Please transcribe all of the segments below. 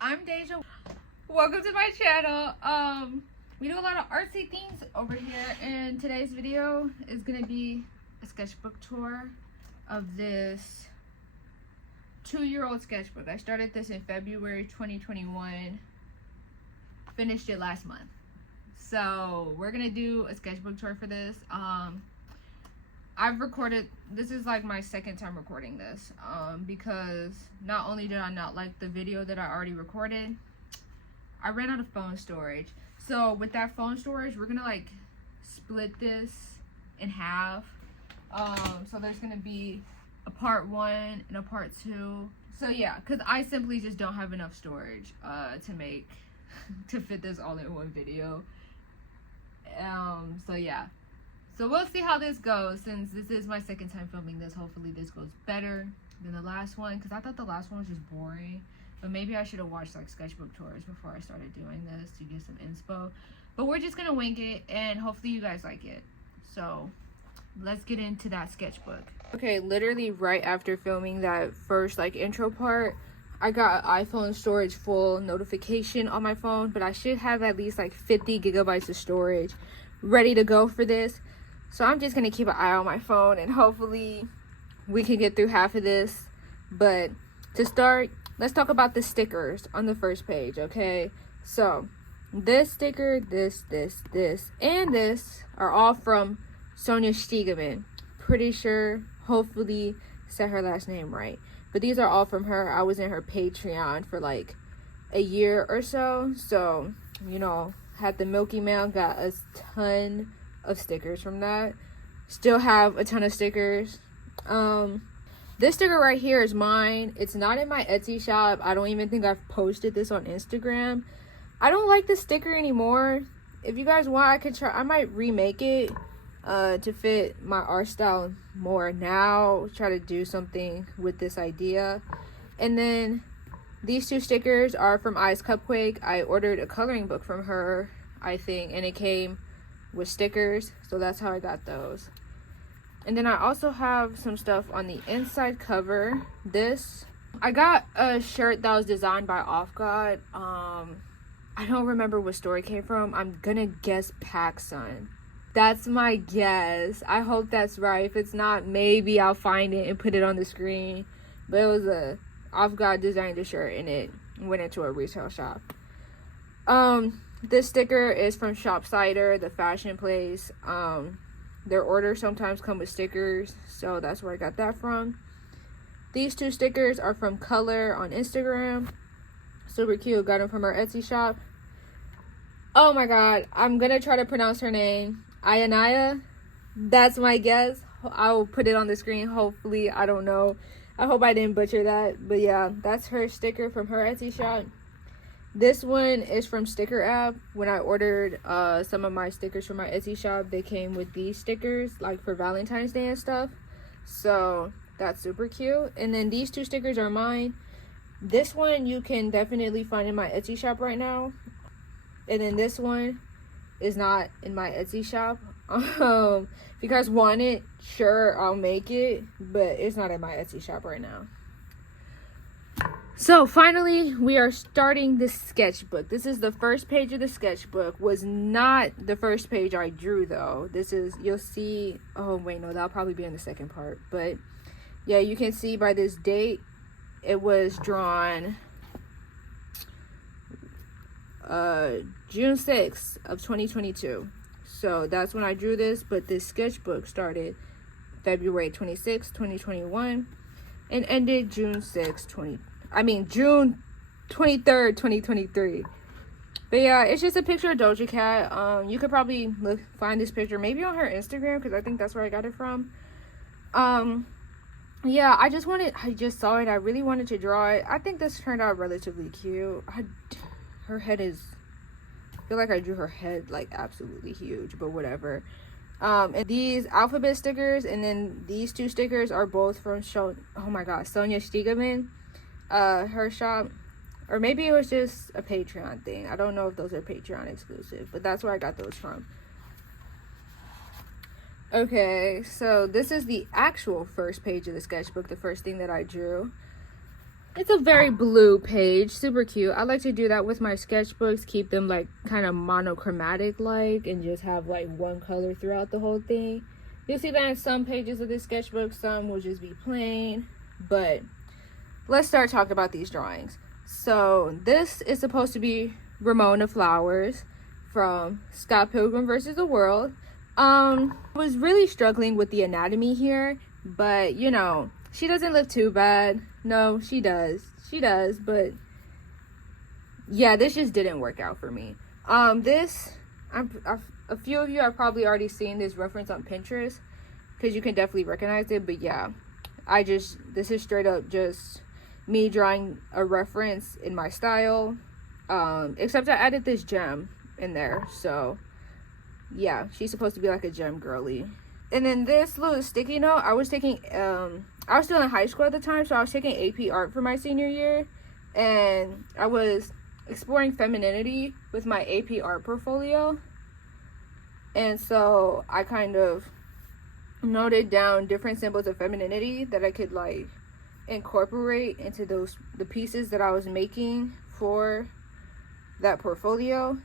I'm Deja. Welcome to my channel. We do a lot of artsy things over here, and today's video is gonna be a sketchbook tour of this 2-year-old sketchbook. I started this in February 2021, finished it last month. So we're gonna do a sketchbook tour for this. I've recorded, this is like my second time recording this, because not only did I not like the video that I already recorded, I ran out of phone storage. So with that phone storage, we're gonna like split this in half. So there's gonna be a part 1 and a part 2. So yeah, because I simply just don't have enough storage to fit this all in one video. So yeah. So we'll see how this goes, since this is my second time filming this. Hopefully this goes better than the last one, because I thought the last one was just boring. But maybe I should have watched like sketchbook tours before I started doing this to get some inspo. But we're just gonna wing it, and hopefully you guys like it. So let's get into that sketchbook. Okay, literally right after filming that first like intro part, I got iPhone storage full notification on my phone, but I should have at least like 50 gigabytes of storage ready to go for this. So I'm just gonna keep an eye on my phone, and hopefully we can get through half of this. But to start, let's talk about the stickers on the first page, okay? So this sticker, this, and this are all from Sonia Stiegemann. Pretty sure, hopefully said her last name right. But these are all from her. I was in her Patreon for like a year or so. So, you know, had the Milky Mail, got a ton of stickers from that. Still have a ton of stickers. This sticker right here is mine. It's not in my Etsy shop. I don't even think I've posted this on Instagram. I don't like the sticker anymore. If you guys want, I could try. I might remake it to fit my art style more now. Try to do something with this idea. And then these 2 stickers are from Ice Cupquake. I ordered a coloring book from her, I think, and it came with stickers, so that's how I got those. And then I also have some stuff on the inside cover. I got a shirt that was designed by Off God. I don't remember what store it came from. I'm gonna guess PacSun. That's my guess. I hope that's right. If it's not, maybe I'll find it and put it on the screen. But it was a Off God designed a shirt, and it went into a retail shop. This sticker is from Shopsider, the fashion place. Their orders sometimes come with stickers, so that's where I got that from. These 2 stickers are from Color on Instagram. Super cute. Got them from our Etsy shop. Oh my god, I'm gonna try to pronounce her name. Ayanaya. That's my guess. I will put it on the screen, hopefully. I don't know. I hope I didn't butcher that. But yeah, that's her sticker from her Etsy shop. This one is from Sticker App. When I ordered some of my stickers from my Etsy shop, they came with these stickers, like for Valentine's Day and stuff. So that's super cute. And then these 2 stickers are mine. This one you can definitely find in my Etsy shop right now. And then this one is not in my Etsy shop. If you guys want it, sure, I'll make it. But it's not in my Etsy shop right now. So finally, we are starting this sketchbook. This is the first page of the sketchbook. Was not the first page I drew though. This is, you'll see, oh wait, no, that'll probably be in the second part. But yeah, you can see by this date, it was drawn June 6th of 2022. So that's when I drew this, but this sketchbook started February 26th, 2021 and ended June 23rd, 2023. But yeah, it's just a picture of Doja Cat. You could probably find this picture maybe on her Instagram, because I think that's where I got it from. Yeah, I just saw it. I really wanted to draw it. I think this turned out relatively cute. Her head is, I feel like I drew her head like absolutely huge, but whatever. And these alphabet stickers, and then these 2 stickers are both from Sonia Stiegemann. Her shop, or maybe it was just a Patreon thing. I don't know if those are Patreon exclusive, but that's where I got those from. Okay, so this is the actual first page of the sketchbook, the first thing that I drew. It's a very blue page, super cute. I like to do that with my sketchbooks, keep them like kind of monochromatic like, and just have like one color throughout the whole thing. You'll see that in some pages of this sketchbook, some will just be plain. But let's start talking about these drawings. So this is supposed to be Ramona Flowers from Scott Pilgrim vs. the World. I was really struggling with the anatomy here, but you know, she doesn't look too bad. No, she does, but yeah, this just didn't work out for me. A few of you have probably already seen this reference on Pinterest, because you can definitely recognize it. But yeah, this is straight up just me drawing a reference in my style, except I added this gem in there. So yeah, she's supposed to be like a gem girly. And then this little sticky note, I was still in high school at the time, so I was taking AP art for my senior year, and I was exploring femininity with my AP art portfolio. And so I kind of noted down different symbols of femininity that I could like incorporate into the pieces that I was making for that portfolio.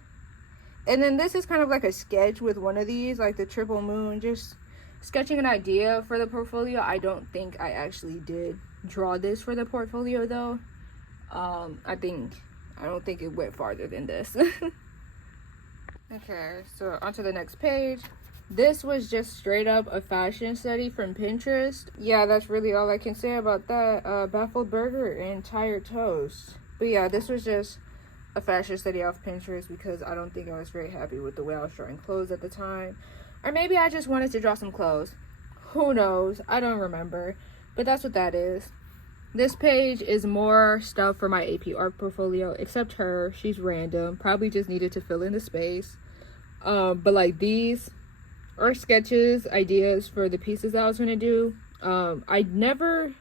And then this is kind of like a sketch with one of these, like the triple moon, just sketching an idea for the portfolio. I don't think I actually did draw this for the portfolio though. I don't think it went farther than this. Okay, so onto the next page. This was just straight up a fashion study from Pinterest. Yeah, that's really all I can say about that. Baffled burger and tired toast. But yeah, this was just a fashion study off Pinterest because I don't think I was very happy with the way I was drawing clothes at the time. Or maybe I just wanted to draw some clothes. Who knows? I don't remember. But that's what that is. This page is more stuff for my AP art portfolio, except her. She's random. Probably just needed to fill in the space. But like these are sketches, ideas for the pieces I was going to do. I never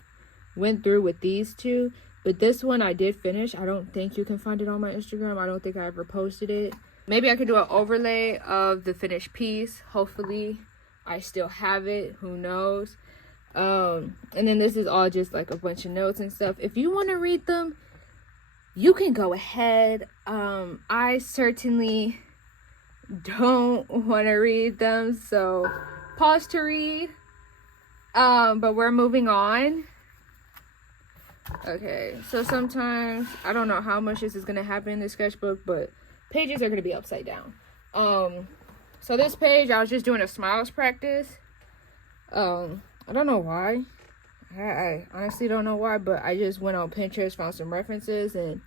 went through with these two, but this one I did finish. I don't think you can find it on my Instagram. I don't think I ever posted it. Maybe I could do an overlay of the finished piece. Hopefully I still have it. Who knows? And then this is all just like a bunch of notes and stuff. If you want to read them, you can go ahead. I certainly don't want to read them, so pause to read. But we're moving on. Okay, so sometimes I don't know how much this is gonna happen in the sketchbook, but pages are gonna be upside down. So this page I was just doing a smiles practice. I don't know why. I honestly don't know why, but I just went on Pinterest, found some references, and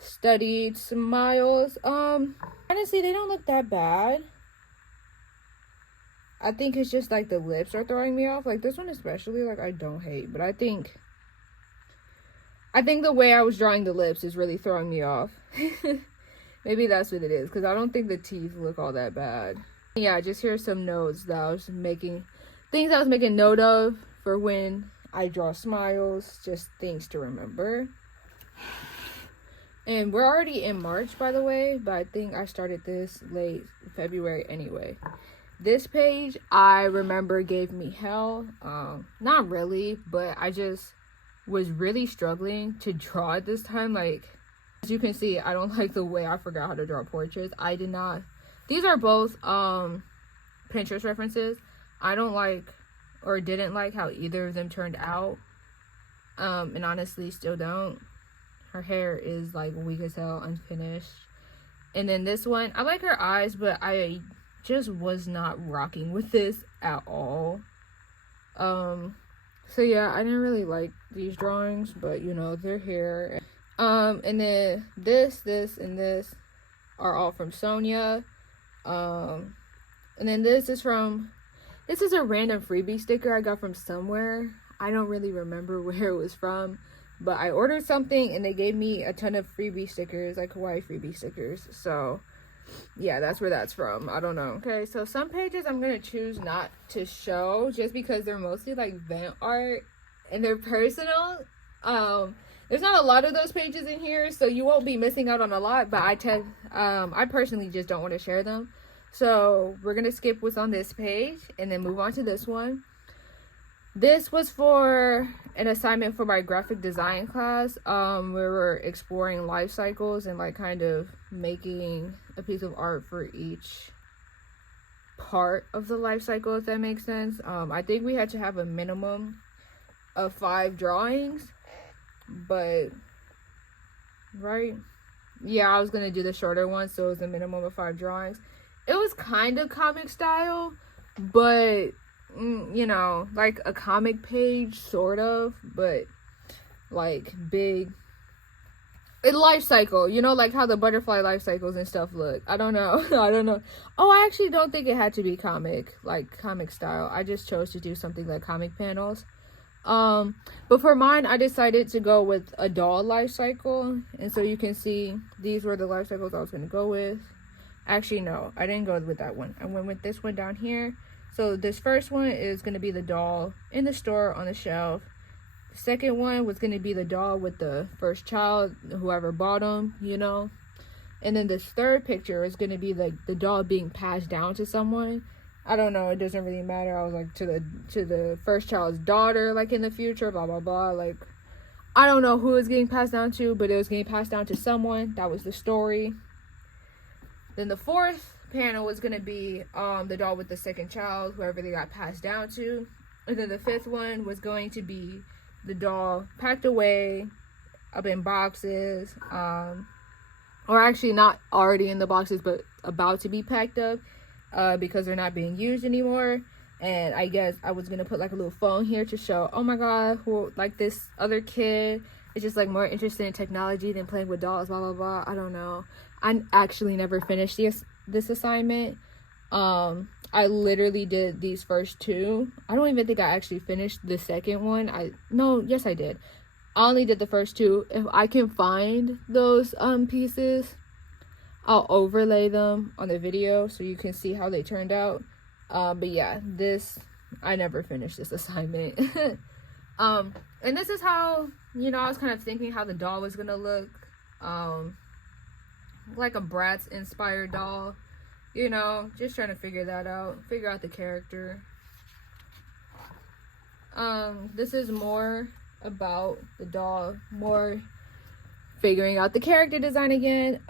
studied smiles. Honestly, they don't look that bad. I think it's just like the lips are throwing me off. Like this one especially, like I don't hate, but I think the way I was drawing the lips is really throwing me off. Maybe that's what it is, because I don't think the teeth look all that bad. Yeah, just here's some notes that I was making, things I was making note of for when I draw smiles, just things to remember. And we're already in March, by the way, but I think I started this late February anyway. This page, I remember, gave me hell. Not really, but I just was really struggling to draw at this time. Like, as you can see, I don't like the way I forgot how to draw portraits. I did not. These are both Pinterest references. I don't like or didn't like how either of them turned out. And honestly, still don't. Her hair is like weak as hell, unfinished. And then this one, I like her eyes, but I just was not rocking with this at all. So yeah, I didn't really like these drawings, but you know, they're here. And then this, and this are all from Sonia. And then this is a random freebie sticker I got from somewhere. I don't really remember where it was from, but I ordered something and they gave me a ton of freebie stickers, like Hawaii freebie stickers. So yeah, that's where that's from. I don't know. Okay, so some pages I'm gonna choose not to show just because they're mostly like vent art and they're personal. There's not a lot of those pages in here, so you won't be missing out on a lot, but I personally just don't want to share them. So we're gonna skip what's on this page and then move on to this one. This was for an assignment for my graphic design class. We were exploring life cycles and like kind of making a piece of art for each part of the life cycle, if that makes sense. I think we had to have a minimum of 5 drawings, but right, yeah, I was gonna do the shorter one, so it was a minimum of 5 drawings. It was kind of comic style, but you know, like a comic page sort of, but like big life cycle, you know, like how the butterfly life cycles and stuff look. I don't know. I don't know. Oh, I actually don't think it had to be comic style. I just chose to do something like comic panels. But for mine, I decided to go with a doll life cycle, and so you can see these were the life cycles I was going to go with. Actually, no, I didn't go with that one. I went with this one down here. So this first one is going to be the doll in the store on the shelf. The second one was going to be the doll with the first child, whoever bought them, you know. And then this third picture is going to be like the doll being passed down to someone. I don't know, it doesn't really matter. I was like to the first child's daughter, like in the future, blah blah blah. Like, I don't know who it's getting passed down to, but it was getting passed down to someone. That was the story. Then the fourth panel was going to be the doll with the second child, whoever they got passed down to. And then the fifth one was going to be the doll packed away up in boxes, or actually not already in the boxes, but about to be packed up because they're not being used anymore. And I guess I was going to put like a little phone here to show, oh my god, who, like this other kid is just like more interested in technology than playing with dolls, blah blah blah. I don't know. I actually never finished this assignment. I literally did these first 2. I don't even think I actually finished the second one. Yes I did. I only did the first 2. If I can find those pieces, I'll overlay them on the video so you can see how they turned out. But yeah, I never finished this assignment. And this is how, you know, I was kind of thinking how the doll was gonna look. Like a Bratz inspired doll, you know, just trying to figure out the character. This is more about the doll, more figuring out the character design again.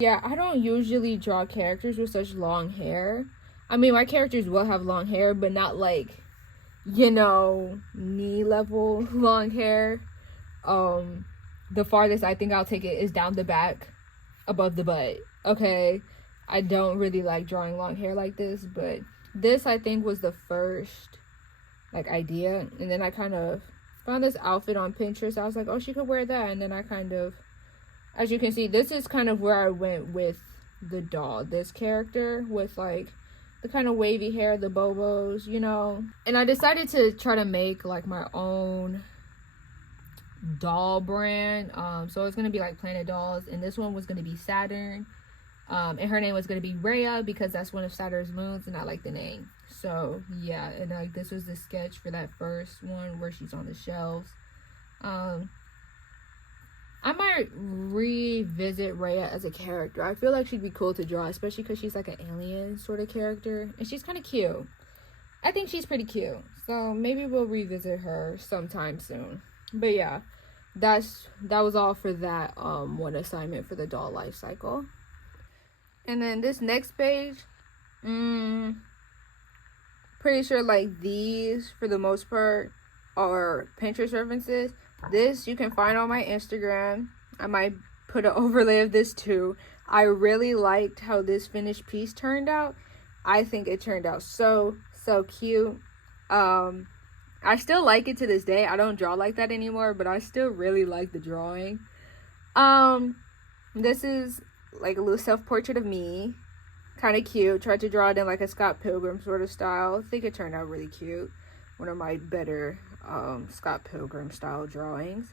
Yeah, I don't usually draw characters with such long hair. I mean, my characters will have long hair, but not like, you know, knee level long hair. The farthest I think I'll take it is down the back, above the butt. Okay, I don't really like drawing long hair like this, but this I think was the first like idea. And then I kind of found this outfit on Pinterest. I was like, oh, she could wear that. And then I kind of, as you can see, this is kind of where I went with the doll, this character with like the kind of wavy hair, the bobos, you know. And I decided to try to make like my own doll brand. So it's gonna be like Planet Dolls, and this one was gonna be Saturn, and her name was gonna be Rhea because that's one of Saturn's moons, and I like the name. So yeah, and like this was the sketch for that first one where she's on the shelves. I might revisit Rhea as a character. I feel like she'd be cool to draw, especially because she's like an alien sort of character, and she's kind of cute. I think she's pretty cute, so maybe we'll revisit her sometime soon. But yeah, that was all for that one assignment for the doll life cycle. And then this next page, pretty sure like these for the most part are Pinterest references. This you can find on my Instagram. I might put an overlay of this too. I really liked how this finished piece turned out. I think it turned out so cute. I still like it to this day. I don't draw like that anymore, but I still really like the drawing. This is like a little self-portrait of me. Kind of cute. Tried to draw it in like a Scott Pilgrim sort of style. I think it turned out really cute. One of my better Scott Pilgrim style drawings.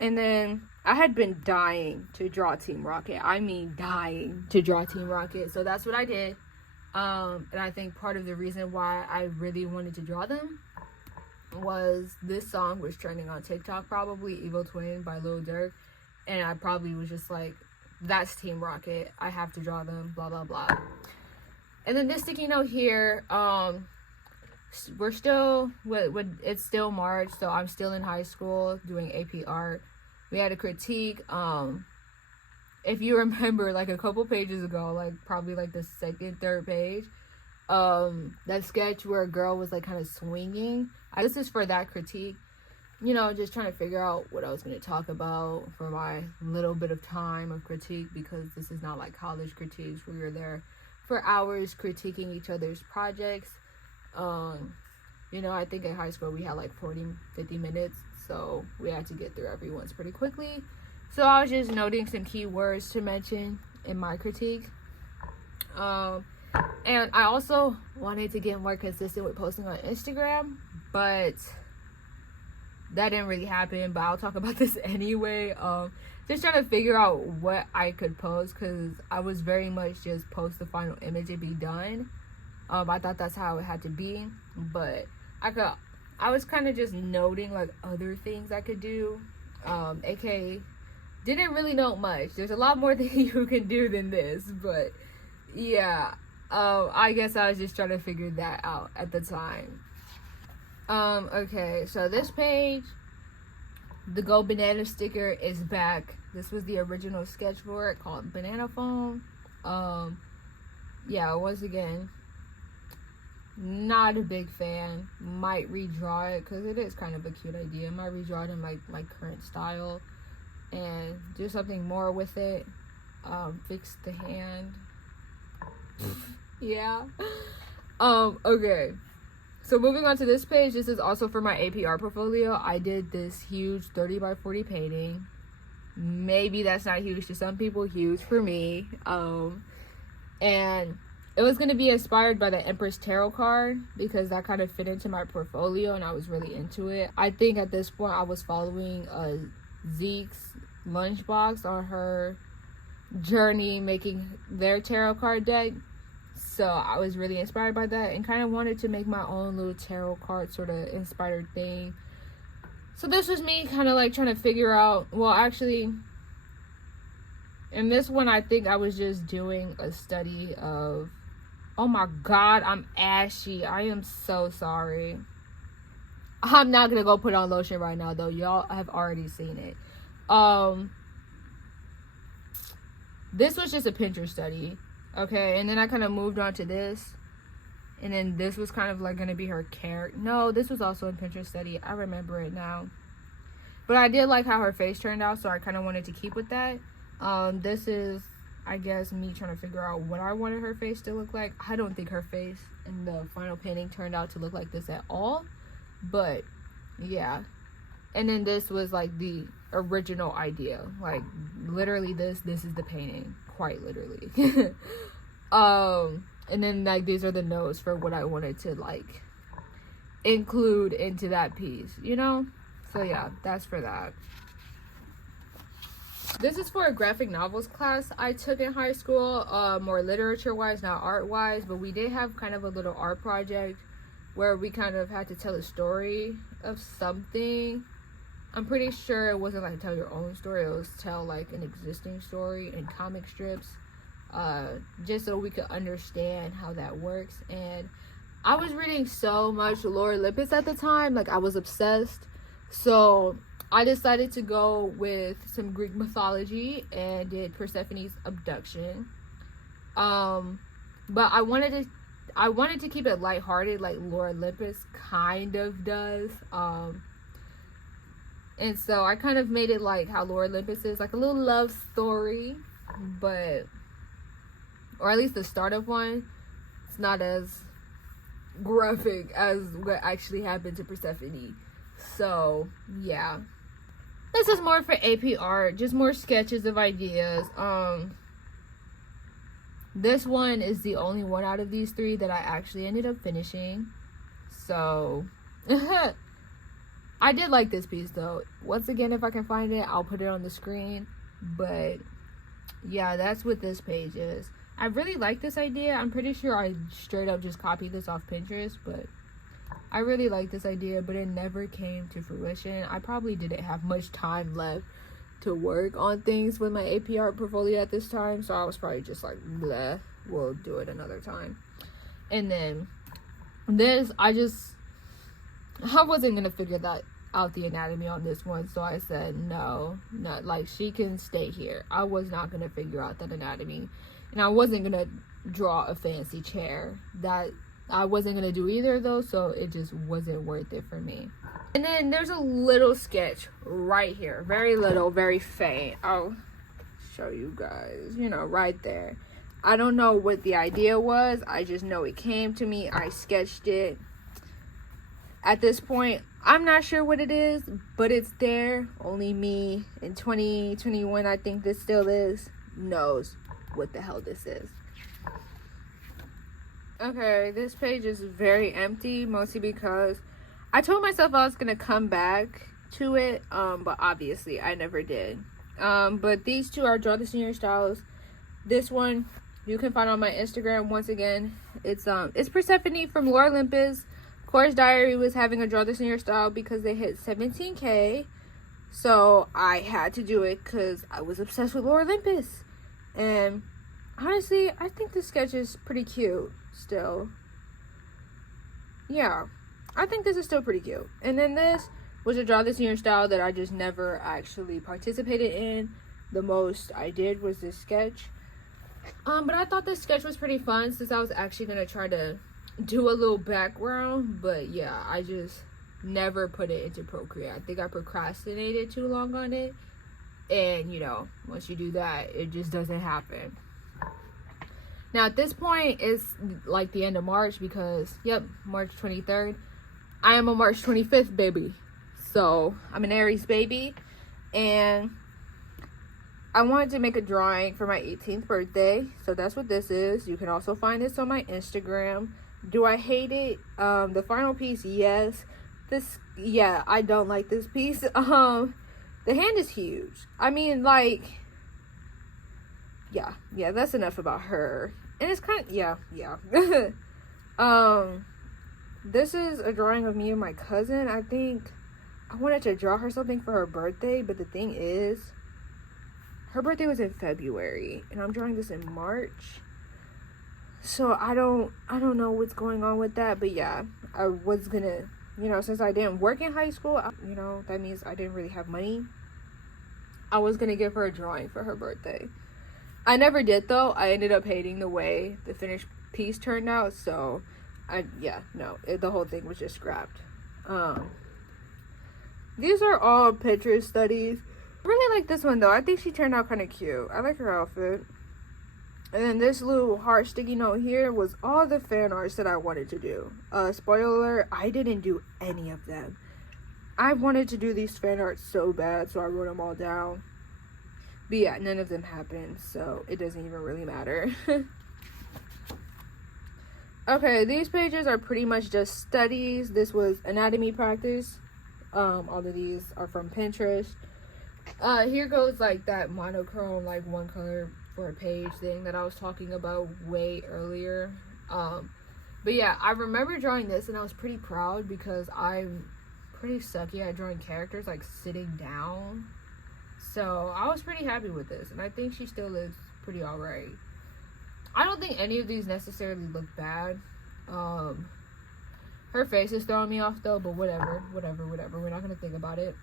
And then I had been dying to draw Team Rocket. I mean dying to draw Team Rocket. So that's what I did. And I think part of the reason why I really wanted to draw them was this song was trending on TikTok, probably Evil Twin by Lil Durk. And I probably was just like, that's Team Rocket. I have to draw them, blah, blah, blah. And then this sticky note here, we're still, it's still March, so I'm still in high school doing AP art. We had a critique, if you remember, like a couple pages ago, like probably like the second, third page, that sketch where a girl was like kind of swinging. This is for that critique, you know, just trying to figure out what I was going to talk about for my little bit of time of critique, because this is not like college critiques where you're there for hours critiquing each other's projects. You know, I think in high school we had like 40-50 minutes, so we had to get through everyone's pretty quickly. So I was just noting some key words to mention in my critique. And I also wanted to get more consistent with posting on Instagram, but that didn't really happen. But I'll talk about this anyway. Just trying to figure out what I could post, because I was very much just post the final image and be done. I thought that's how it had to be, but I was kind of just noting like other things I could do. aka didn't really note much. There's a lot more that you can do than this, but yeah, I guess I was just trying to figure that out at the time. Okay, so this page, the Go Banana sticker is back. This was the original sketch for it, called Banana Phone. Yeah, once again, not a big fan. Might redraw it, because it is kind of a cute idea. Might redraw it in my current style and do something more with it. Fix the hand. Yeah. Okay, so moving on to this page, this is also for my AP art portfolio. I did this huge 30 by 40 painting. Maybe that's not huge to some people, huge for me. And it was going to be inspired by the Empress Tarot card, because that kind of fit into my portfolio and I was really into it. I think at this point I was following Zeke's Lunchbox on her journey making their tarot card deck. So I was really inspired by that and kind of wanted to make my own little tarot card sort of inspired thing. So this was me kind of like trying to figure out, well, actually, in this one, I think I was just doing a study of, oh my God, I'm ashy. I am so sorry. I'm not going to go put on lotion right now, though. Y'all have already seen it. This was just a Pinterest study. Okay, and then I kind of moved on to this. And then this was kind of like going to be her character. No, this was also a Pinterest study. I remember it now. But I did like how her face turned out, so I kind of wanted to keep with that. This is, I guess, me trying to figure out what I wanted her face to look like. I don't think her face in the final painting turned out to look like this at all. But, yeah. And then this was like the original idea. Like, literally this is the painting. Quite literally. And then like these are the notes for what I wanted to like include into that piece, you know? So yeah, that's for that. This is for a graphic novels class I took in high school, more literature wise, not art wise, but we did have kind of a little art project where we kind of had to tell a story of something. I'm pretty sure it wasn't like tell your own story, it was tell like an existing story in comic strips, just so we could understand how that works. And I was reading so much Lore Olympus at the time, like I was obsessed, so I decided to go with some Greek mythology and did Persephone's abduction. But I wanted to keep it lighthearted like Lore Olympus kind of does. And so I kind of made it like how Lore Olympus is, like a little love story, but, or at least the start of one, it's not as graphic as what actually happened to Persephone. So, yeah. This is more for AP art, just more sketches of ideas. This one is the only one out of these three that I actually ended up finishing. So, I did like this piece though. Once again, if I can find it, I'll put it on the screen. But yeah, that's what this page is. I really like this idea. I'm pretty sure I straight up just copied this off Pinterest, but I really like this idea, but it never came to fruition. I probably didn't have much time left to work on things with my AP art portfolio at this time, so I was probably just like, bleh, we'll do it another time. And then This, I wasn't gonna figure that out, the anatomy on this one, so I said no, like, she can stay here. I was not gonna figure out that anatomy, and I wasn't gonna draw a fancy chair. That I wasn't gonna do either of those, so it just wasn't worth it for me. And then there's a little sketch right here, very little, very faint. I'll show you guys, you know, right there. I don't know what the idea was. I just know it came to me. I sketched it. At this point, I'm not sure what it is, but it's there. Only me in 2021, I think this still is, knows what the hell this is. Okay, this page is very empty, mostly because I told myself I was going to come back to it, but obviously I never did. But these two are Draw the Senior styles. This one you can find on my Instagram. Once again, it's Persephone from Lore Olympus. Course Diary was having a Draw the Senior style because they hit 17K. So I had to do it because I was obsessed with Lore Olympus. And honestly, I think this sketch is pretty cute still. Yeah, I think this is still pretty cute. And then this was a Draw the Senior style that I just never actually participated in. The most I did was this sketch. But I thought this sketch was pretty fun since I was actually going to try to do a little background. But yeah, I just never put it into Procreate. I think I procrastinated too long on it. And, you know, once you do that, it just doesn't happen. Now, at this point, it's like the end of March because, yep, March 23rd. I am a March 25th baby. So, I'm an Aries baby. And I wanted to make a drawing for my 18th birthday. So, that's what this is. You can also find this on my Instagram. Do I hate it? The final piece, yes. Yeah, I don't like this piece. The hand is huge. I mean, like, yeah, that's enough about her. And it's kind of, yeah. This is a drawing of me and my cousin. I think I wanted to draw her something for her birthday, but the thing is, her birthday was in February, and I'm drawing this in March. So I don't know what's going on with that, but yeah, I was gonna, you know, since I didn't work in high school, you know, that means I didn't really have money. I was gonna give her a drawing for her birthday. I never did though. I ended up hating the way the finished piece turned out, so the whole thing was just scrapped. These are all Pinterest studies. I really like this one though. I think she turned out kind of cute. I like her outfit. And then this little heart sticky note here was all the fan arts that I wanted to do. Spoiler alert, I didn't do any of them. I wanted to do these fan arts so bad, so I wrote them all down. But yeah, none of them happened, so it doesn't even really matter. Okay, these pages are pretty much just studies. This was anatomy practice. All of these are from Pinterest. Here goes like that monochrome, like one color for a page thing that I was talking about way earlier. But yeah, I remember drawing this and I was pretty proud because I'm pretty sucky at drawing characters like sitting down. So I was pretty happy with this, and I think she still is pretty alright. I don't think any of these necessarily look bad. Her face is throwing me off though, but whatever. We're not gonna think about it.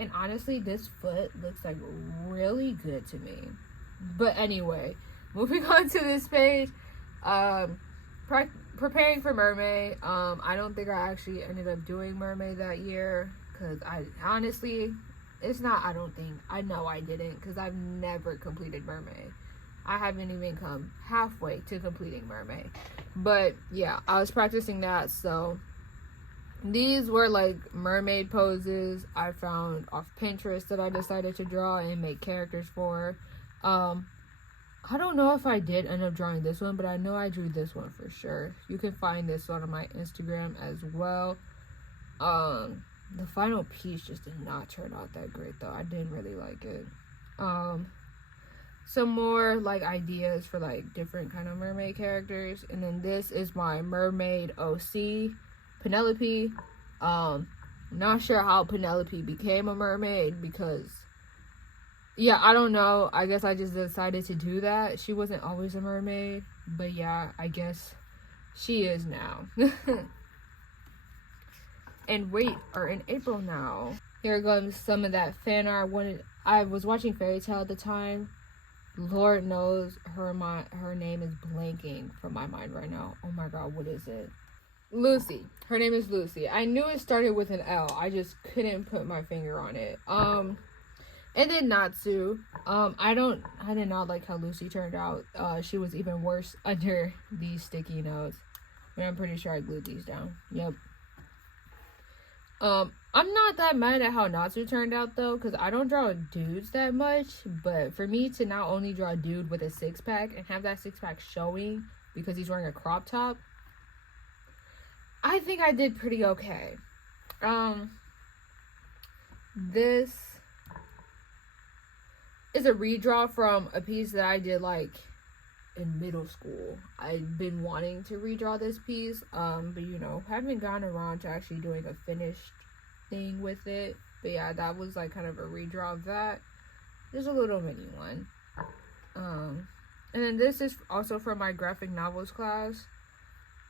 And honestly, this foot looks like really good to me. But anyway, moving on to this page. Preparing for Mermaid. I don't think I actually ended up doing Mermaid that year. Because I honestly, it's not, I know I didn't. Because I've never completed Mermaid. I haven't even come halfway to completing Mermaid. But yeah, I was practicing that. So these were like mermaid poses I found off Pinterest that I decided to draw and make characters for. I don't know if I did end up drawing this one, but I know I drew this one for sure. You can find this one on my Instagram as well. The final piece just did not turn out that great though. I didn't really like it. Some more like ideas for like different kind of mermaid characters. And then this is my mermaid OC, Penelope. Not sure how Penelope became a mermaid because, yeah, I don't know. I guess I just decided to do that. She wasn't always a mermaid, but yeah, I guess She is now. And we are in April now. Here comes some of that fan art. I was watching Fairy Tale at the time. Lord knows her name is blanking from my mind right now. Oh my god, what is it? Lucy. Her name is Lucy. I knew it started with an L. I just couldn't put my finger on it. And then Natsu. I did not like how Lucy turned out. She was even worse under these sticky notes. But I'm pretty sure I glued these down. Yep. I'm not that mad at how Natsu turned out though, because I don't draw dudes that much. But for me to not only draw a dude with a six-pack and have that six-pack showing because he's wearing a crop top, I think I did pretty okay. This is a redraw from a piece that I did like in middle school. I've been wanting to redraw this piece, but you know, haven't gotten around to actually doing a finished thing with it. But yeah, that was like kind of a redraw of that. There's a little mini one. And then this is also from my graphic novels class.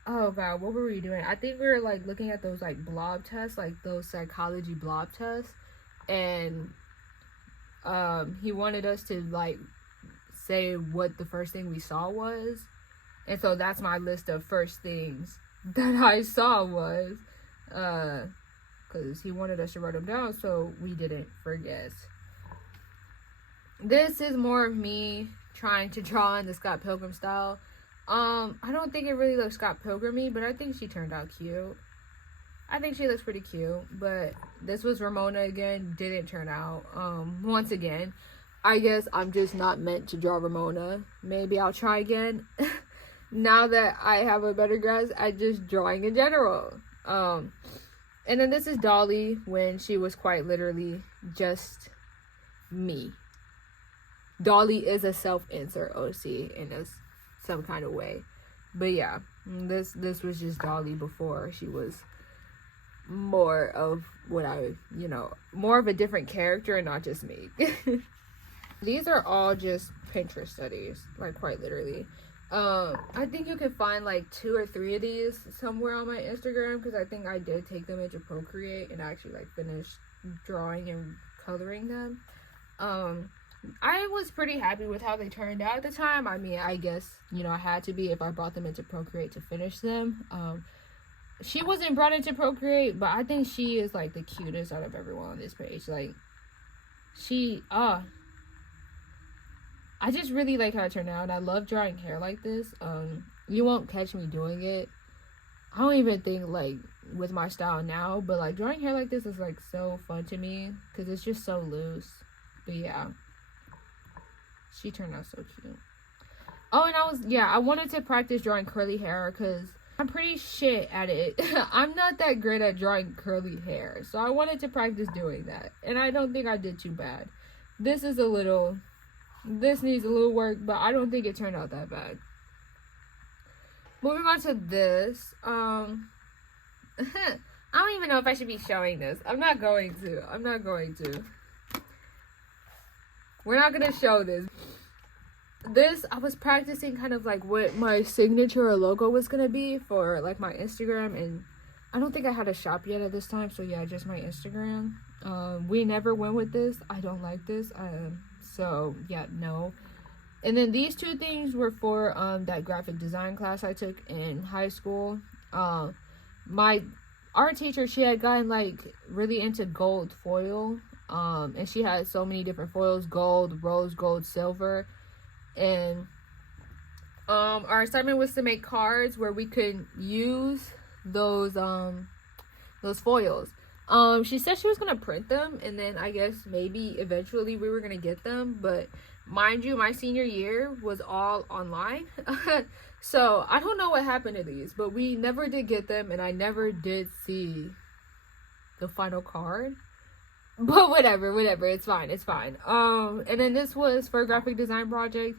Oh god, what were we doing? I think we were like looking at those like blob tests, like those psychology blob tests, and he wanted us to like say what the first thing we saw was, and so that's my list of first things that I saw was, because he wanted us to write them down so we didn't forget. This is more of me trying to draw in the Scott Pilgrim style. I don't think it really looks Scott Pilgrim-y, but I think she turned out cute. I think she looks pretty cute, but this was Ramona again, didn't turn out. Once again, I guess I'm just not meant to draw Ramona. Maybe I'll try again. Now that I have a better grasp at just drawing in general. And then this is Dolly when she was quite literally just me. Dolly is a self-insert OC in some kind of way. But yeah, this was just Dolly before she was more of what more of a different character and not just me. These are all just Pinterest studies, like quite literally. I think you can find like 2 or 3 of these somewhere on my Instagram, because I think I did take them into Procreate and actually like finish drawing and coloring them. I was pretty happy with how they turned out at the time. I mean, I guess, I had to be if I brought them into Procreate to finish them. She wasn't brought into Procreate, but I think she is like the cutest out of everyone on this page. Like, I just really like how it turned out. I love drawing hair like this. You won't catch me doing it. I don't even think like with my style now, but like drawing hair like this is like so fun to me because it's just so loose. But yeah, she turned out so cute. Oh, and I wanted to practice drawing curly hair because I'm pretty shit at it. I'm not that great at drawing curly hair, so I wanted to practice doing that, and I don't think I did too bad. This needs a little work, but I don't think it turned out that bad. Moving on to this, I don't even know if I should be showing this. I'm not going to. We're not gonna show this. This, I was practicing kind of like what my signature or logo was gonna be for like my Instagram, and I don't think I had a shop yet at this time, so yeah, just my Instagram. We never went with this. I don't like this. So yeah, no. And then these 2 things were for that graphic design class I took in high school. My art teacher, she had gotten like really into gold foil, and she had so many different foils: gold, rose gold, silver. And our assignment was to make cards where we could use those foils. She said she was gonna print them, and then I guess maybe eventually we were gonna get them, but mind you, my senior year was all online. So I don't know what happened to these, but we never did get them, and I never did see the final card. But whatever, it's fine. And then this was for a graphic design project.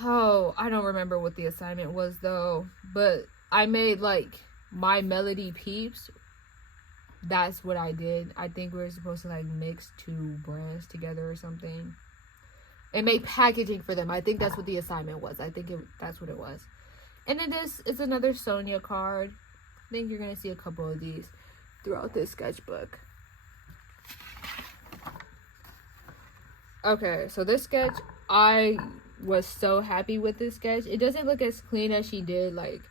Oh, I don't remember what the assignment was though, but I made like My Melody Peeps. That's what I did. I think we were supposed to like mix 2 brands together or something and make packaging for them. I think that's what the assignment was. That's what it was. And then this is another Sonia card. I think you're going to see a couple of these throughout this sketchbook. Okay, so this sketch, I was so happy with this sketch. It doesn't look as clean as she did, like,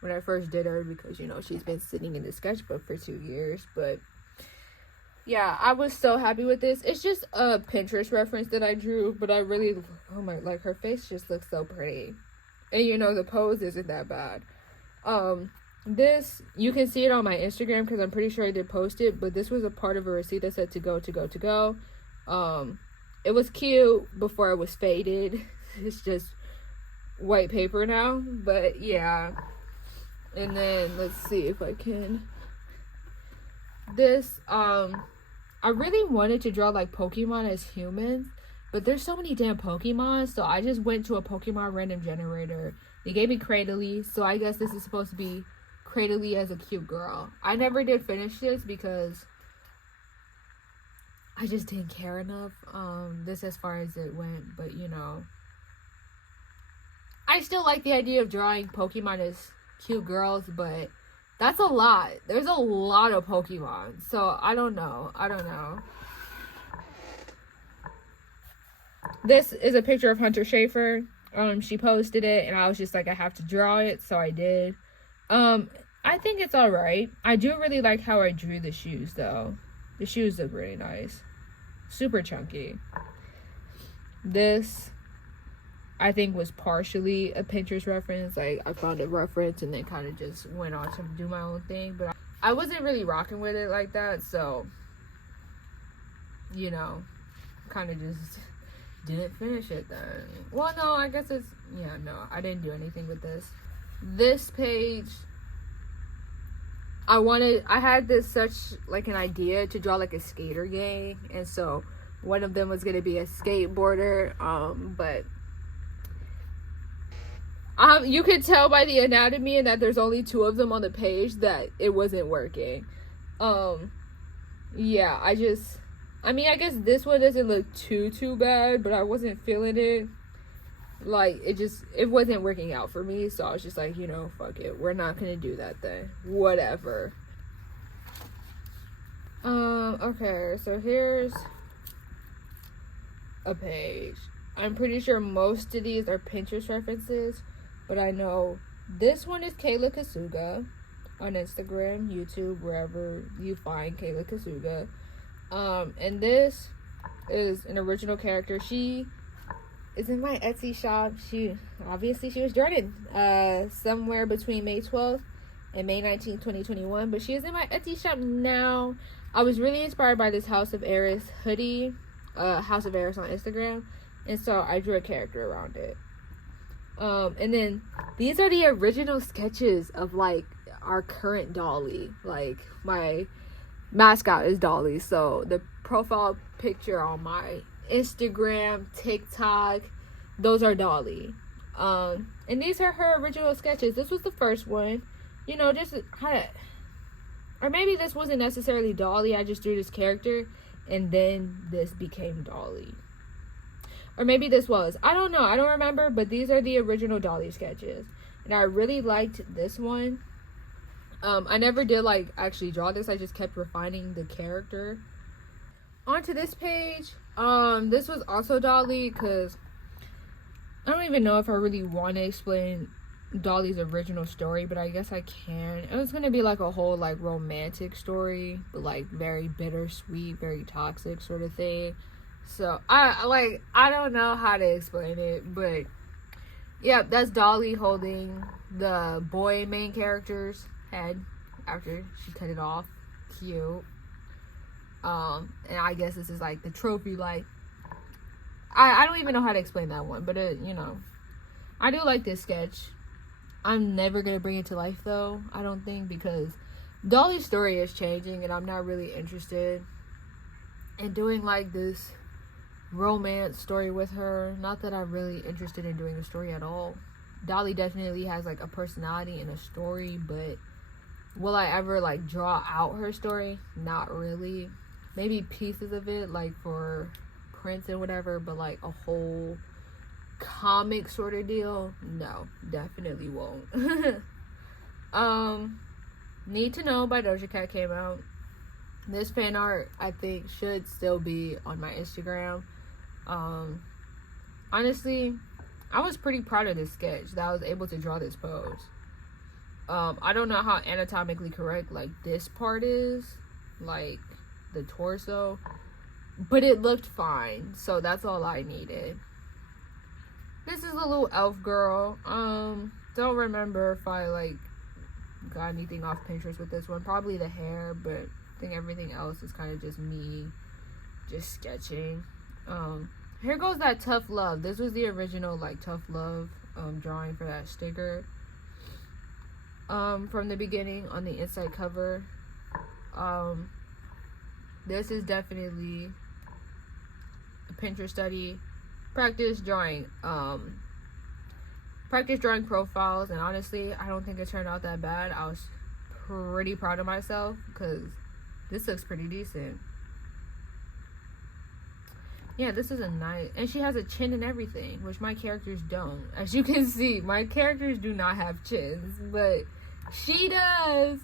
when I first did her, because, you know, she's been sitting in the sketchbook for 2 years. But, yeah, I was so happy with this. It's just a Pinterest reference that I drew, but I really, oh my, like, her face just looks so pretty. And, you know, the pose isn't that bad. This, you can see it on my Instagram, because I'm pretty sure I did post it, but this was a part of a receipt that said to go, to go, to go. It was cute before it was faded. It's just white paper now, but yeah. And then let's see if I can. This, I really wanted to draw like Pokemon as humans, but there's so many damn Pokemon, so I just went to a Pokemon random generator. They gave me Cradily, so I guess this is supposed to be Cradily as a cute girl. I never did finish this because I just didn't care enough, this as far as it went, but you know, I still like the idea of drawing Pokemon as cute girls, but that's a lot. There's a lot of Pokemon, so I don't know. This is a picture of Hunter Schafer. She posted it, and I was just like, I have to draw it, so I did. I think it's alright. I do really like how I drew the shoes, though. The shoes look really nice. Super chunky. This, I think, was partially a Pinterest reference. Like, I found a reference and then kind of just went on to do my own thing. But I wasn't really rocking with it like that. So, you know, kind of just didn't finish it then. Well, no, I guess it's, yeah, no, I didn't do anything with this. This page, I had this such like an idea to draw like a skater gang, and so one of them was gonna be a skateboarder, but you could tell by the anatomy and that there's only 2 of them on the page that it wasn't working. Yeah, I guess this one doesn't look too bad, but I wasn't feeling it. Like, it wasn't working out for me, so I was just like, you know, fuck it, we're not gonna do that then, whatever. Okay, so here's a page. I'm pretty sure most of these are Pinterest references, but I know this one is Kayla Kasuga on Instagram, YouTube, wherever you find Kayla Kasuga. And this is an original character. She is in my Etsy shop. She was Jordan somewhere between May 12th and May 19th, 2021, but she is in my Etsy shop now. I was really inspired by this House of Eris hoodie, House of Eris on Instagram, and so I drew a character around it. And then these are the original sketches of like our current Dolly. Like, my mascot is Dolly, so the profile picture on my Instagram, TikTok, those are Dolly. And these are her original sketches. This was the first one, you know, just or maybe this wasn't necessarily Dolly, I just drew this character and then this became Dolly, or maybe this was, I don't know, I don't remember, but these are the original Dolly sketches, and I really liked this one. I never did like actually draw this, I just kept refining the character. Onto this page, this was also Dolly, because I don't even know if I really want to explain Dolly's original story, but I guess I can. It was gonna be like a whole like romantic story, but like very bittersweet, very toxic sort of thing. So I don't know how to explain it, but yeah, that's Dolly holding the boy main character's head after she cut it off. Cute. And I guess this is like the trophy, like I don't even know how to explain that one, but you know, I do like this sketch. I'm never gonna bring it to life though, I don't think, because Dolly's story is changing and I'm not really interested in doing like this romance story with her. Not that I'm really interested in doing a story at all. Dolly definitely has like a personality and a story, but will I ever like draw out her story? Not really. Maybe pieces of it, like for prints and whatever, but like a whole comic sort of deal, no, definitely won't. Need to Know by Doja Cat came out. This fan art, I think, should still be on my Instagram. Honestly, I was pretty proud of this sketch that I was able to draw this pose. I don't know how anatomically correct like this part is, like the torso, but it looked fine, so that's all I needed. This is a little elf girl. Don't remember if I like got anything off Pinterest with this one. Probably the hair, but I think everything else is kind of just me just sketching. Here goes that Tough Love. This was the original like Tough Love drawing for that sticker. From the beginning on the inside cover. This is definitely a Pinterest study. Practice drawing profiles, and honestly, I don't think it turned out that bad. I was pretty proud of myself because this looks pretty decent. Yeah, this is a nice, and she has a chin and everything, which my characters don't. As you can see, my characters do not have chins, but she does,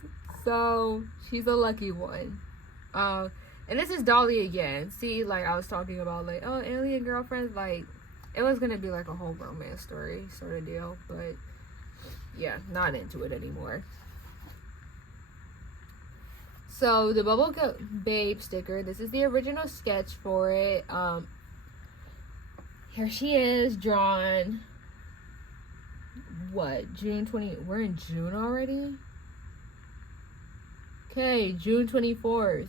so she's a lucky one. And this is Dolly again. See, like I was talking about, like, oh, alien girlfriends, like it was gonna be like a whole romance story sort of deal, but yeah, not into it anymore. So the Bubblegum Babe sticker, this is the original sketch for it. Here she is, drawn what, June 20, we're in June already? Okay, June 24th.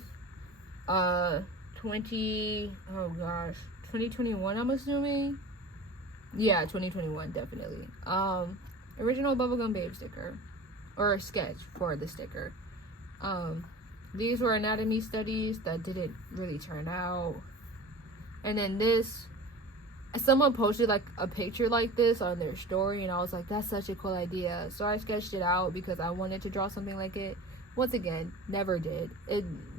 2021, I'm assuming. Yeah, 2021, definitely. Original Bubblegum Babe sticker, or sketch for the sticker. These were anatomy studies that didn't really turn out. And then this, someone posted like a picture like this on their story, and I was like, that's such a cool idea. So I sketched it out because I wanted to draw something like it. Once again, never did.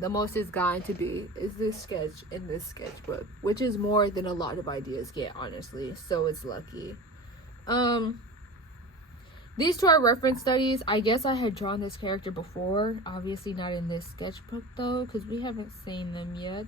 The most it's gotten to be is this sketch in this sketchbook, which is more than a lot of ideas get, honestly. So it's lucky. These two are reference studies. I guess I had drawn this character before. Obviously not in this sketchbook though, because we haven't seen them yet.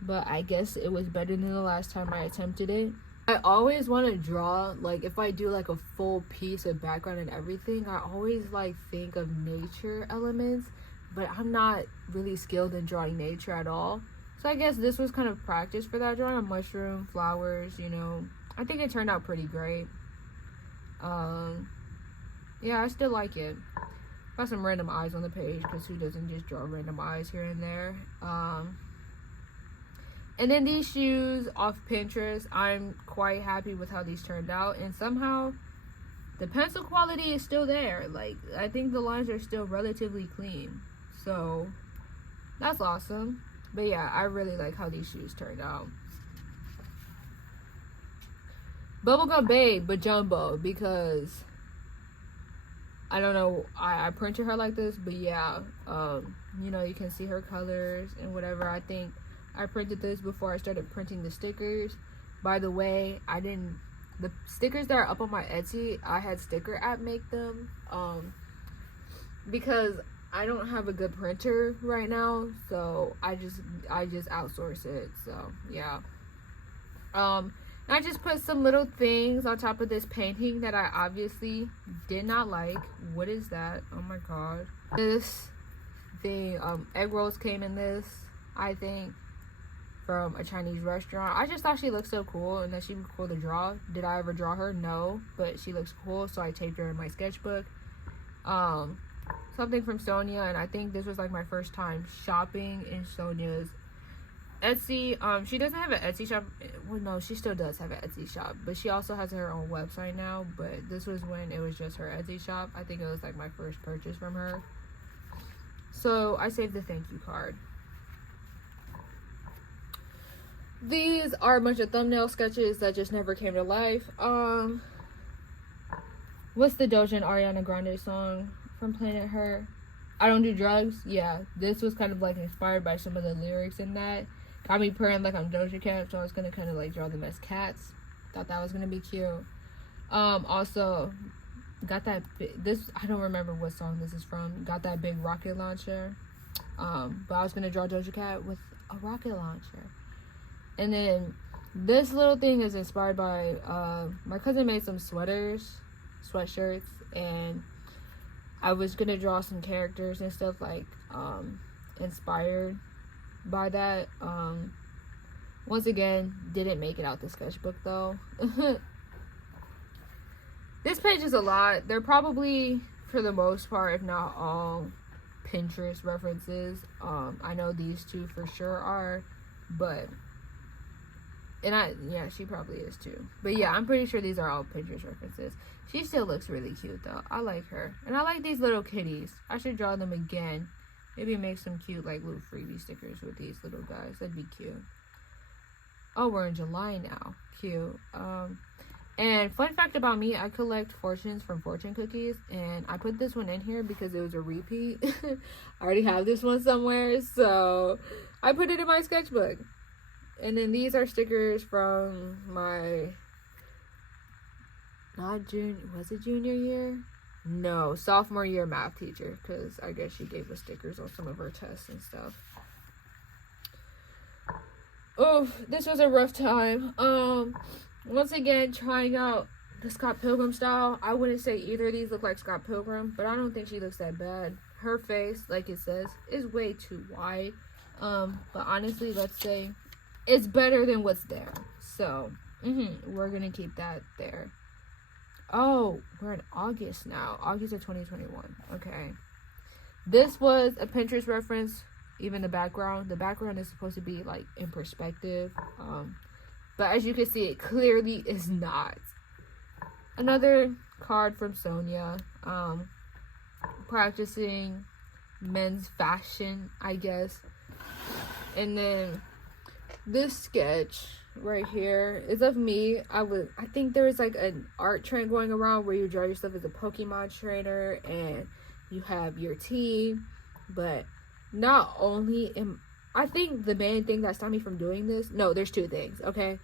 But I guess it was better than the last time I attempted it. I always want to draw, like if I do like a full piece of background and everything, I always like think of nature elements, but I'm not really skilled in drawing nature at all. So I guess this was kind of practice for that, drawing a mushroom, flowers, you know. I think it turned out pretty great. Yeah, I still like it. Got some random eyes on the page, because who doesn't just draw random eyes here and there. And then these shoes off Pinterest, I'm quite happy with how these turned out. And somehow, the pencil quality is still there. Like, I think the lines are still relatively clean. So, that's awesome. But yeah, I really like how these shoes turned out. Bubblegum Babe, but jumbo, because I don't know, I printed her like this, but yeah, you know, you can see her colors and whatever. I think I printed this before I started printing the stickers. By the way, the stickers that are up on my Etsy, I had Sticker App make them, because I don't have a good printer right now, so I just outsource it. So yeah, I just put some little things on top of this painting that I obviously did not like. What is that? Oh my god, this thing, egg rolls came in this, I think, from a Chinese restaurant. I just thought she looked so cool and that she was cool to draw. Did I ever draw her? No, but she looks cool, so I taped her in my sketchbook. Something from Sonia, and I think this was like my first time shopping in Sonia's Etsy. She doesn't have an Etsy shop. Well, no, she still does have an Etsy shop, but she also has her own website now. But this was when it was just her Etsy shop. I think it was like my first purchase from her. So I saved the thank you card. These are a bunch of thumbnail sketches that just never came to life. What's the Doja and Ariana Grande song from Planet Her? I Don't Do Drugs. Yeah, this was kind of like inspired by some of the lyrics in that. Got me purring like I'm Doja Cat, so I was gonna kind of like draw them as cats. Thought that was gonna be cute. Also got that this, I don't remember what song this is from. Got that big rocket launcher. But I was gonna draw Doja Cat with a rocket launcher. And then this little thing is inspired by my cousin made some sweatshirts, and I was gonna draw some characters and stuff like inspired by that. Once again, didn't make it out the sketchbook though. This page is a lot. They're probably, for the most part, if not all, Pinterest references. I know these two for sure are, but yeah, she probably is too. But yeah, I'm pretty sure these are all Pinterest references. She still looks really cute though. I like her, and I like these little kitties. I should draw them again. Maybe make some cute like little freebie stickers with these little guys. That'd be cute. Oh, we're in July now. Cute. And fun fact about me, I collect fortunes from fortune cookies, and I put this one in here because it was a repeat. I already have this one somewhere, so I put it in my sketchbook. And then these are stickers from my, was it junior year? No, sophomore year math teacher, because I guess she gave us stickers on some of her tests and stuff. Oh, this was a rough time. Once again, trying out the Scott Pilgrim style. I wouldn't say either of these look like Scott Pilgrim, but I don't think she looks that bad. Her face, like it says, is way too wide. But honestly, let's say it's better than what's there. So, we're gonna keep that there. Oh, we're in August now. August of 2021. Okay. This was a Pinterest reference. Even the background. The background is supposed to be like in perspective. But as you can see, it clearly is not. Another card from Sonia. Practicing men's fashion, I guess. And then this sketch right here is of me. I think there was like an art trend going around where you draw yourself as a Pokemon trainer and you have your team. But not only I think the main thing that stopped me from doing this, no, there's two things, okay?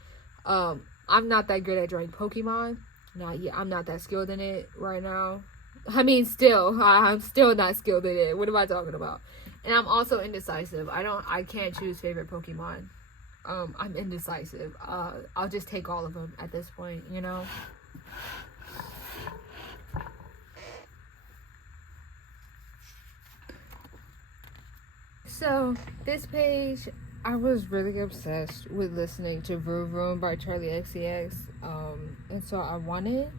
I'm not that good at drawing Pokemon. Not yet. I'm not that skilled in it right now. I mean, I'm still not skilled in it. What am I talking about? And I'm also indecisive. I can't choose favorite Pokemon. I'm indecisive. I'll just take all of them at this point, you know? So, this page, I was really obsessed with listening to Vroom Vroom by Charlie XCX. And so I wanted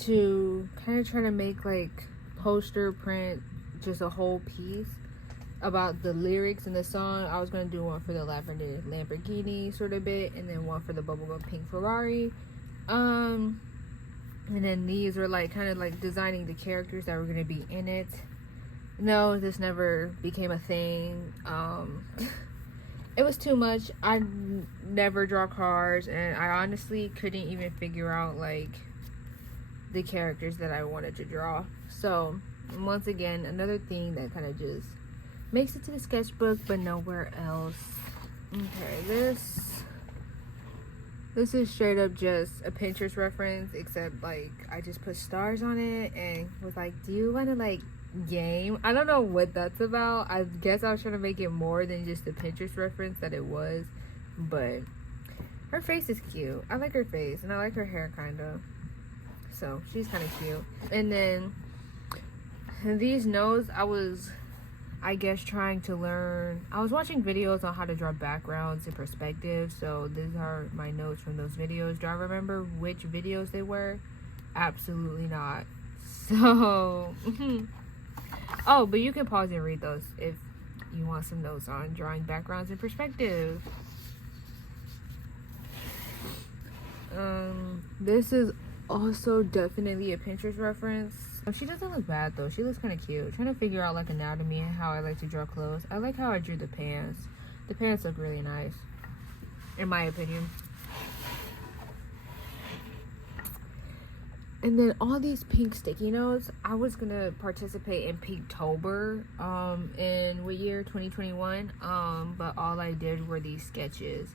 to kind of try to make like poster print, just a whole piece about the lyrics in the song. I was going to do one for the Lavender Lamborghini sort of bit, and then one for the Bubblegum Pink Ferrari. And then these were like kind of like designing the characters that were going to be in it. No, this never became a thing. It was too much. I never draw cards, and I honestly couldn't even figure out like the characters that I wanted to draw. So once again, another thing that kind of just makes it to the sketchbook but nowhere else. Okay, this is straight up just a Pinterest reference, except like I just put stars on it and was like, do you want to like game? I don't know what that's about. I guess I was trying to make it more than just the Pinterest reference that it was, but her face is cute. I like her face, and I like her hair kind of, so she's kind of cute. And then these notes, I guess trying to learn. I was watching videos on how to draw backgrounds and perspective, so these are my notes from those videos. Do I remember which videos they were? Absolutely not. So oh, but you can pause and read those if you want some notes on drawing backgrounds and perspective. This is also definitely a Pinterest reference. She doesn't look bad though. She looks kind of cute. Trying to figure out like anatomy and how I like to draw clothes. I like how I drew the pants. The pants look really nice, in my opinion. And then all these pink sticky notes, I was gonna participate in Pinktober in what year? 2021. But all I did were these sketches.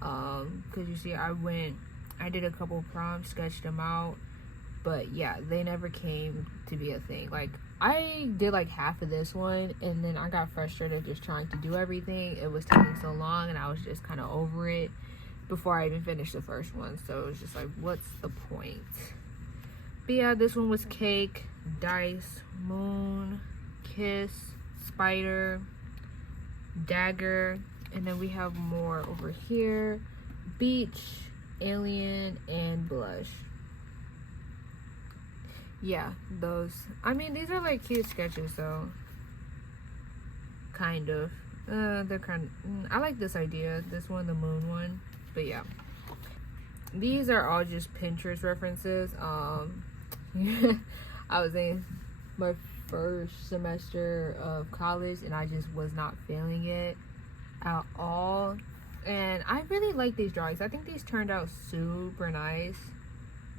Cause you see, I went I did a couple prompts, sketched them out, but yeah, they never came to be a thing. Like, I did like half of this one, and then I got frustrated just trying to do everything. It was taking so long, and I was just kind of over it before I even finished the first one. So it was just like, what's the point? But yeah, this one was cake, dice, moon, kiss, spider, dagger, and then we have more over here: beach, alien, and blush. Yeah, those. I mean, these are like cute sketches though. Kind of. They're kind of. I like this idea. This one, the moon one. But yeah, these are all just Pinterest references. I was in my first semester of college, and I just was not feeling it at all. And I really like these drawings. I think these turned out super nice.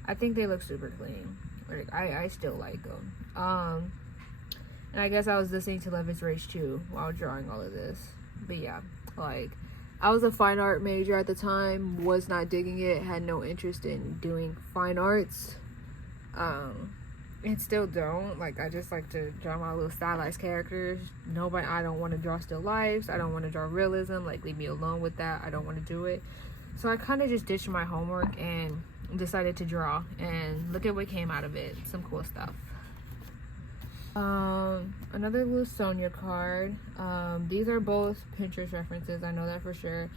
I think they look super clean. Like, I still like them. And I guess I was listening to Love is Rage 2 while drawing all of this. But yeah, like, I was a fine art major at the time, was not digging it, had no interest in doing fine arts. And still don't. Like, I just like to draw my little stylized characters. I don't want to draw still lifes. I don't want to draw realism. Like, leave me alone with that. I don't want to do it. So I kind of just ditched my homework and decided to draw, and look at what came out of it. Some cool stuff. Another little Sonia card. These are both Pinterest references, I know that for sure.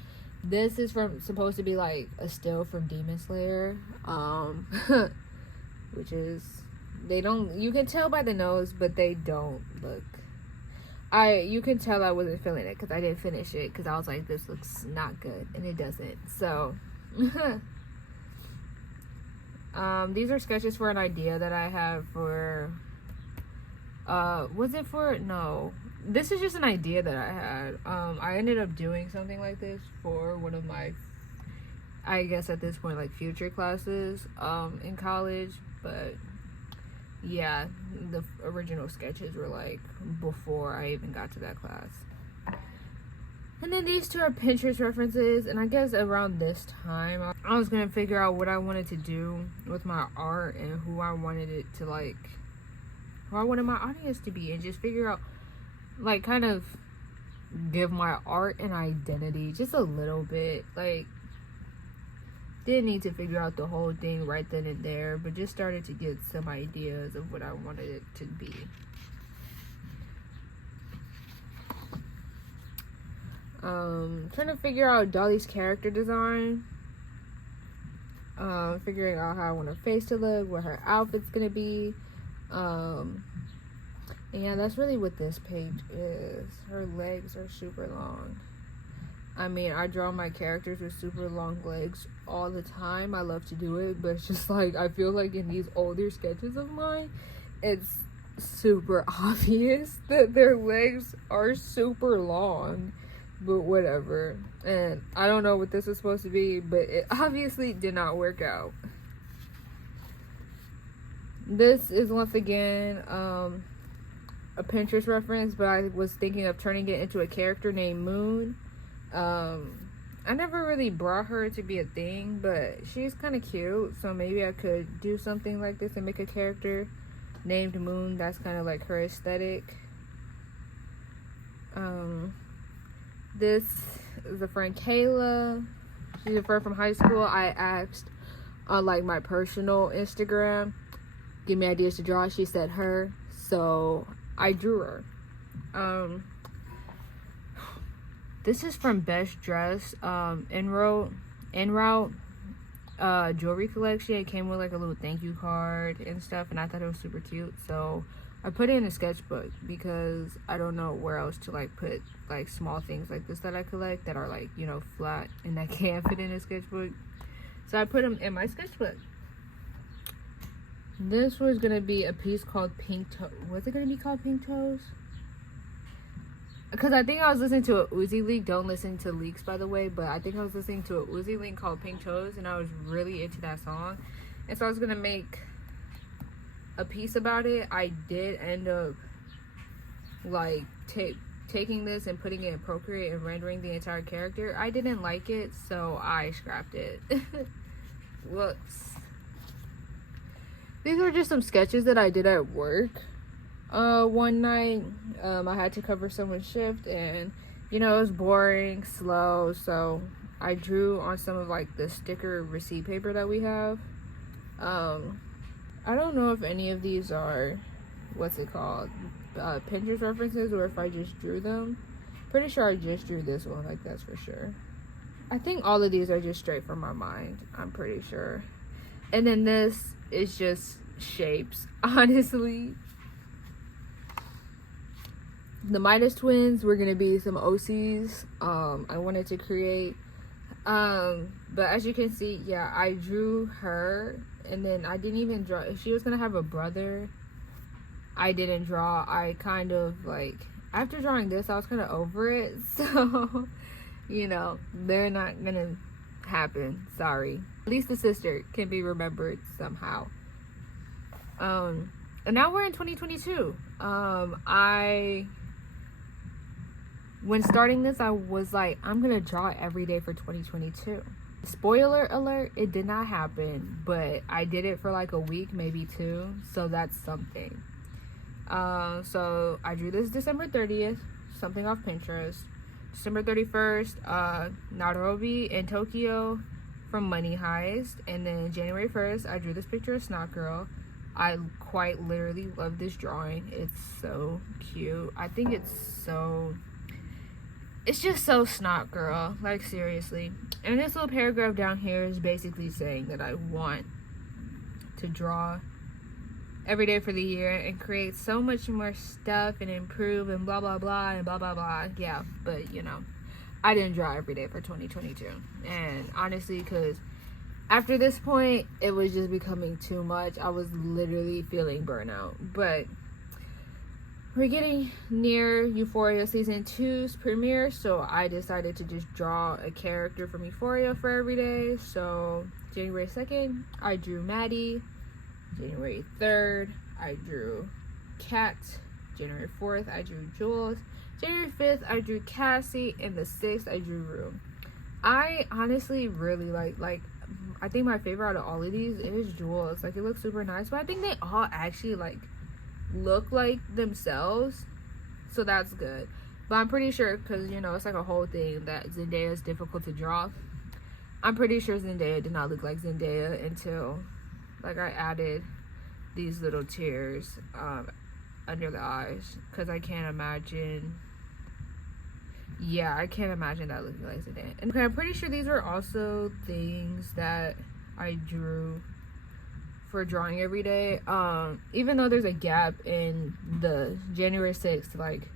This is supposed to be like a still from Demon Slayer, which is, you can tell by the nose, but they don't look, you can tell I wasn't feeling it because I didn't finish it, because I was like, this looks not good, and it doesn't. So these are sketches for an idea that I have for, this is just an idea that I had. I ended up doing something like this for one of my, I guess at this point, like, future classes in college. But yeah, the original sketches were like before I even got to that class. And then these two are Pinterest references, and I guess around this time I was gonna figure out what I wanted to do with my art and who I wanted it to, like, who I wanted my audience to be, and just figure out, like, kind of give my art an identity just a little bit. Like, didn't need to figure out the whole thing right then and there, but just started to get some ideas of what I wanted it to be. Trying to figure out Dolly's character design. Figuring out how I want her face to look, what her outfit's gonna be. And yeah, that's really what this page is. Her legs are super long. I mean, I draw my characters with super long legs all the time. I love to do it, but it's just like, I feel like in these older sketches of mine, it's super obvious that their legs are super long. But whatever. And I don't know what this is supposed to be, but it obviously did not work out. This is once again a Pinterest reference, but I was thinking of turning it into a character named Moon. I never really brought her to be a thing, but she's kind of cute, so maybe I could do something like this and make a character named Moon that's kind of like her aesthetic. This is a friend, Kayla. She's a friend from high school. I asked on, like, my personal Instagram, give me ideas to draw. She said her, so I drew her. This is from Best Dress, en route jewelry collection. It came with like a little thank you card and stuff, and I thought it was super cute, so I put it in a sketchbook because I don't know where else to, like, put, like, small things like this that I collect that are, like, you know, flat and that can't fit in a sketchbook. So I put them in my sketchbook. This was gonna be a piece called Pink Toes. Was it gonna be called Pink Toes? Because I think I was listening to a Uzi leak. Don't listen to leaks, by the way, but I think I was listening to a Uzi leak called Pink Toes, and I was really into that song. And so I was gonna make a piece about it. I did end up, like, taking this and putting it in Procreate and rendering the entire character. I didn't like it, so I scrapped it. Whoops. These are just some sketches that I did at work. One night, I had to cover someone's shift, and you know, it was boring, slow, so I drew on some of like the sticker receipt paper that we have. I don't know if any of these are, what's it called, Pinterest references, or if I just drew them. Pretty sure I just drew this one, like, that's for sure. I think all of these are just straight from my mind, I'm pretty sure. And then this is just shapes, honestly. The Midas twins were gonna be some OCs I wanted to create. But as you can see, yeah, I drew her, and then I didn't even draw. She was gonna have a brother. I didn't draw. I kind of like, after drawing this, I was kind of over it. So, you know, they're not gonna happen. Sorry. At least the sister can be remembered somehow. And now we're in 2022. When starting this, I was like, I'm gonna draw every day for 2022. Spoiler alert, it did not happen, but I did it for like a week, maybe 2, so that's something. So I drew this December 30th, something off Pinterest. December 31st, Nairobi and Tokyo from Money Heist. And then January 1st, I drew this picture of Snot Girl. I quite literally love this drawing. It's so cute. I think it's just so Snot Girl, like, seriously. And this little paragraph down here is basically saying that I want to draw every day for the year and create so much more stuff and improve and blah blah blah and blah blah blah. Yeah, but you know, I didn't draw every day for 2022. And honestly, because after this point, it was just becoming too much. I was literally feeling burnout. But we're getting near Euphoria Season 2's premiere, so I decided to just draw a character from Euphoria for every day. So January 2nd, I drew Maddie. January 3rd, I drew Kat. January 4th, I drew Jules. January 5th, I drew Cassie. And the 6th, I drew Rue. I honestly really like, I think my favorite out of all of these is Jules. Like, it looks super nice, but I think they all actually, like, look like themselves, so that's good. But I'm pretty sure, because, you know, it's like a whole thing that Zendaya is difficult to draw. I'm pretty sure Zendaya did not look like Zendaya until, like, I added these little tears under the eyes, because I can't imagine, yeah, I can't imagine that looking like Zendaya. And I'm pretty sure these are also things that I drew for drawing every day, even though there's a gap in the January 6th, like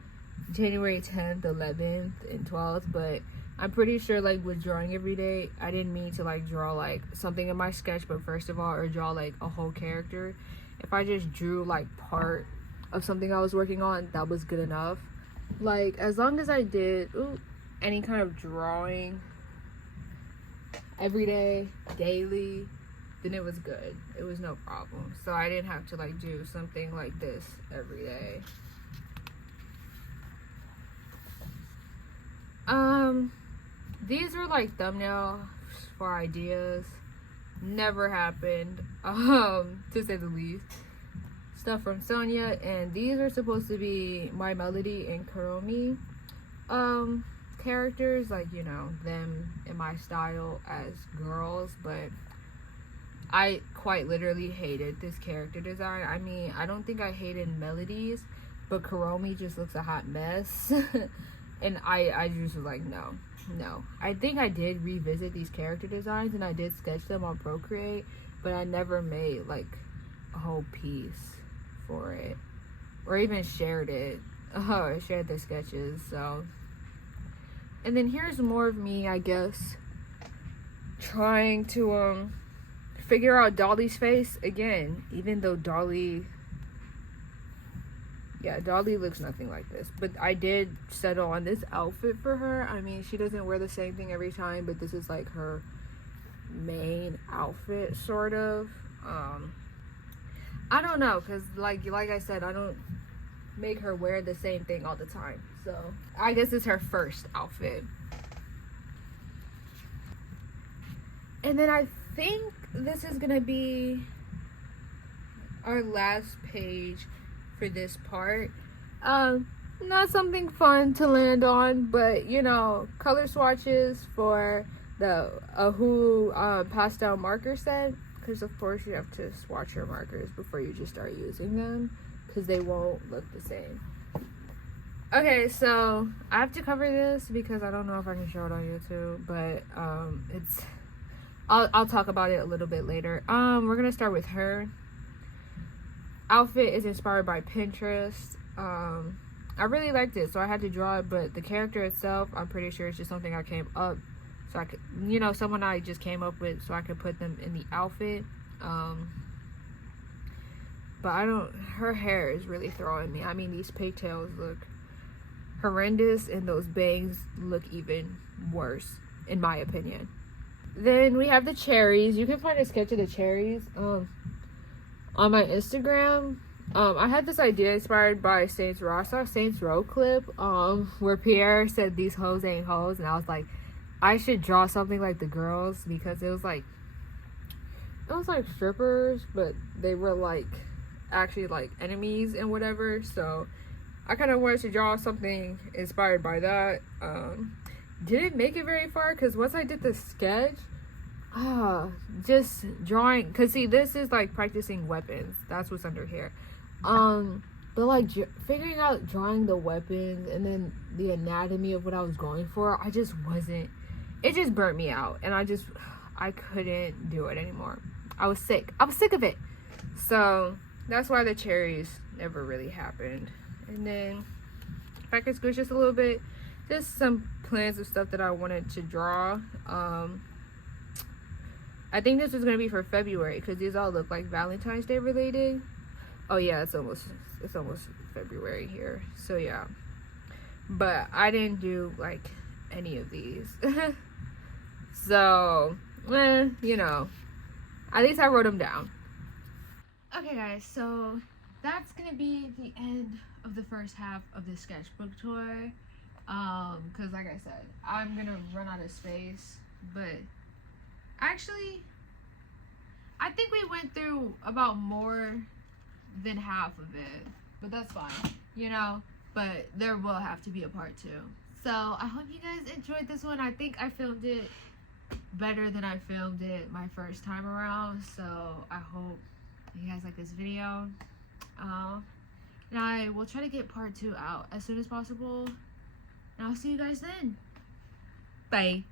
January 10th, 11th, and 12th, but I'm pretty sure, like, with drawing every day, I didn't mean to, like, draw, like, something in my sketchbook first of all, or draw, like, a whole character. If I just drew, like, part of something I was working on, that was good enough. Like, as long as I did any kind of drawing every day, daily, then it was good. It was no problem. So I didn't have to, like, do something like this every day. These are like thumbnails for ideas. Never happened, to say the least. Stuff from Sonia, and these are supposed to be My Melody and Kuromi characters, like, you know, them in my style as girls, but I quite literally hated this character design. I mean, I don't think I hated Melody's, but Kuromi just looks a hot mess. And I just was like, no. I think I did revisit these character designs, and I did sketch them on Procreate, but I never made, like, a whole piece for it, or even shared it. I shared the sketches, so. And then here's more of me, I guess, trying to, figure out Dolly's face again, even though Dolly looks nothing like this. But I did settle on this outfit for her. I mean, she doesn't wear the same thing every time, but this is like her main outfit, sort of. I don't know, because like I said, I don't make her wear the same thing all the time. So I guess it's her first outfit. And then I think this is gonna be our last page for this part. Not something fun to land on, but you know, color swatches for the Who pastel marker set, because of course you have to swatch your markers before you just start using them, because they won't look the same. Okay, so I have to cover this because I don't know if I can show it on YouTube, but I'll talk about it a little bit later. We're gonna start with her. Outfit is inspired by Pinterest. I really liked it, so I had to draw it, but the character itself, I'm pretty sure it's just something I came up, so I could, you know, someone I just came up with so I could put them in the outfit. But her hair is really throwing me. I mean, these pigtails look horrendous, and those bangs look even worse, in my opinion. Then we have the cherries. You can find a sketch of the cherries on my Instagram. I had this idea inspired by Saints Row. I saw a Saints Row clip where Pierre said these hoes ain't hoes, and I was like, I should draw something like the girls, because it was like strippers, but they were like actually like enemies and whatever. So I kind of wanted to draw something inspired by that. Didn't make it very far, because once I did the sketch, just drawing, because see, this is like practicing weapons, that's what's under here. But like figuring out drawing the weapons and then the anatomy of what I was going for, it just burnt me out, and I couldn't do it anymore. I was sick of it. So that's why the cherries never really happened. And then if I could squish just a little bit, just some plans of stuff that I wanted to draw. I think this was gonna be for February, because these all look like Valentine's Day related. Oh yeah, it's almost February here, so yeah. But I didn't do like any of these. So you know, at least I wrote them down. Okay guys, so that's gonna be the end of the first half of the sketchbook tour. Because like I said, I'm gonna run out of space, but actually I think we went through about more than half of it, but that's fine, you know, but there will have to be a part 2. So I hope you guys enjoyed this one. I think I filmed it better than I filmed it my first time around, so I hope you guys like this video. And I will try to get part 2 out as soon as possible, and I'll see you guys then. Bye.